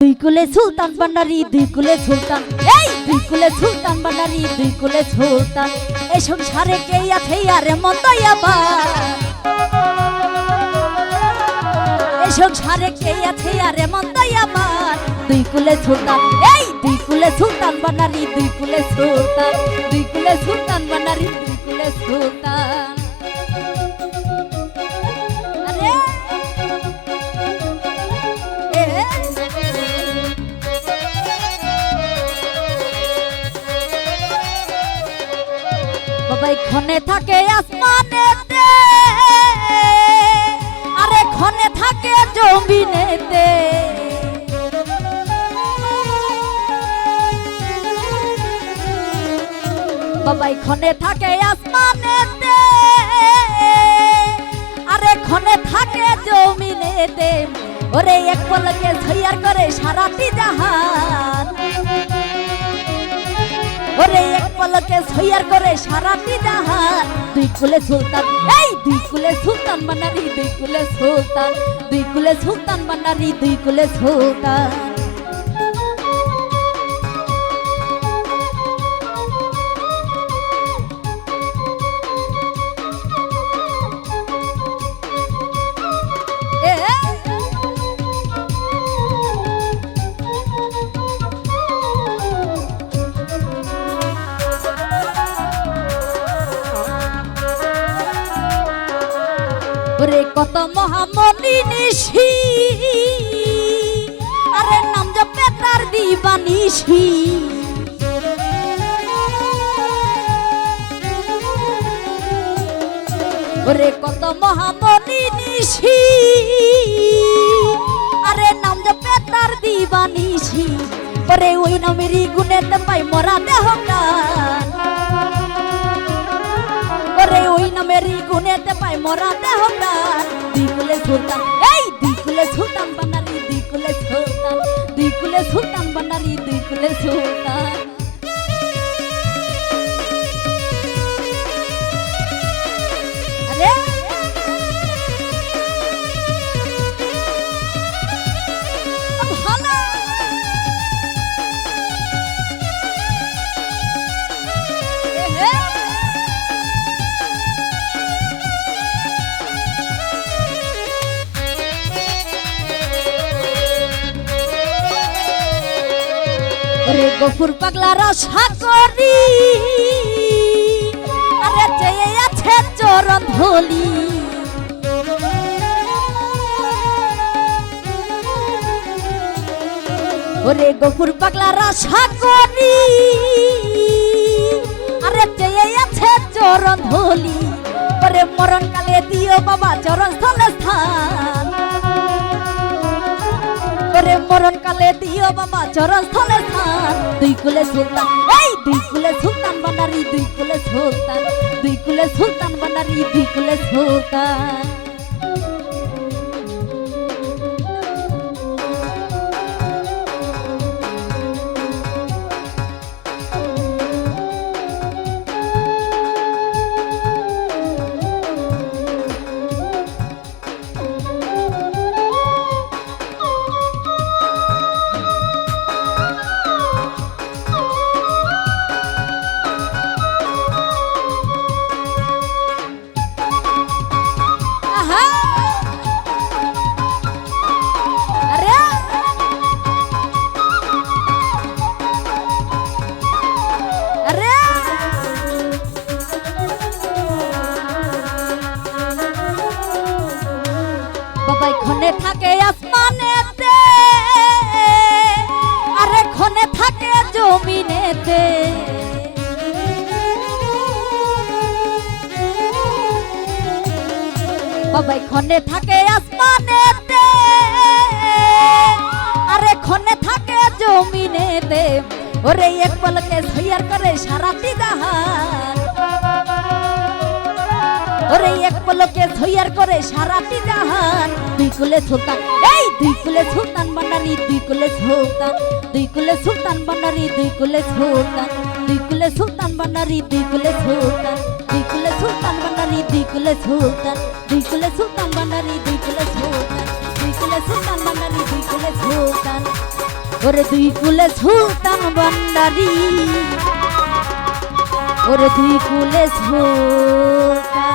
দুই কুলে সুলতান বান্ডারি দুই কুলে সুলতান, এই দুই কুলে সুলতান বান্ডারি দুই কুলে সুলতান। এই সংসারে কে আছে আরে মন্দই আবার, এই সংসারে কে আছে আরে মন্দই আবার। দুই কুলে সুলতান, এই দুই কুলে সুলতান বান্ডারি দুই কুলে সুলতান, দুই কুলে সুলতান বান্ডারি দুই কুলে সুলতান। বাবাই ক্ষণে থাকে আসমানেতে, আরে ক্ষণে থাকে জমিনেতে। বাবাই ক্ষণে থাকে আসমানেতে, আরে ক্ষণে থাকে জমিনেতে। ওরে এক পলকে ছইয়ার করে সারাটি জাহান, ওরে এক পলকে ছইয়ার করে সারাটি জাহান। দুই কুলে সুলতান, এই দুই কুলে সুলতান বান্ডারি দুই কুলে সুলতান, দুই কুলে সুলতান বান্ডারি দুই কুলে সুলতান। ওরে কত মহামণি নিশি, আরে নাম জপে তার দিবানিশি। ওরে কত মহামণি নিশি, আরে নাম জপে তার দিবানিশি। ওরে ওই নামেরই গুণেতে পাই মরা দেহ গান, ওরে ওই নামেরই গুণেতে পাই মরা দেহ গান। দুই কুলে সুলতান, এই দুই কুলে সুলতান বান্ডারি দুই কুলে সুলতান, দুই কুলে সুলতান বান্ডারি দুই কুলে সুলতান। আরে ভালো ওরে গফুর পাগলা রসা করি, আরে চেয়ে আছে চরণ ধলি। ওরে গফুর পাগলা রসা করি, আরে চেয়ে আছে চরণ ধলি। ওরে মরণ কালে দিও বাবা চরণ স্থলে স্থান, ওরে মরণ কালে দিও বাবা চরণ স্থলে স্থান। দুই কুলে সুলতান, এই দুই কুলে সুলতান বান্ডারি দুই কুলে সুলতান, দুই কুলে সুলতান বান্ডারি দুই কুলে সুলতান। বাবাই ক্ষণে থাকে আসমানেতে, আরে ক্ষণে থাকে জমিনেতে। বাবাই ক্ষণে থাকে আসমানেতে, আরে ক্ষণে থাকে জমিনেতে। ওরে এক পলকে ছইয়ার করে সারাটি জাহান, ওরে এক পলকে ছইয়ার করে সারাটি জাহান। দুই কুলে সুলতান, এই দুই কুলে সুলতান বান্ডারি দুই কুলে সুলতান, দুই কুলে সুলতান বান্ডারি দুই কুলে সুলতান, দুই কুলে সুলতান বান্ডারি দুই কুলে সুলতান, দুই কুলে সুলতান বান্ডারি দুই কুলে সুলতান, দুই কুলে সুলতান বান্ডারি দুই কুলে সুলতান, দুই কুলে কুলে সুলতান ভান্ডারি দুই কুলে সুলতান ওরে দুই কুলে সুলতান ভান্ডারি ওরে দুই কুলে সুলতান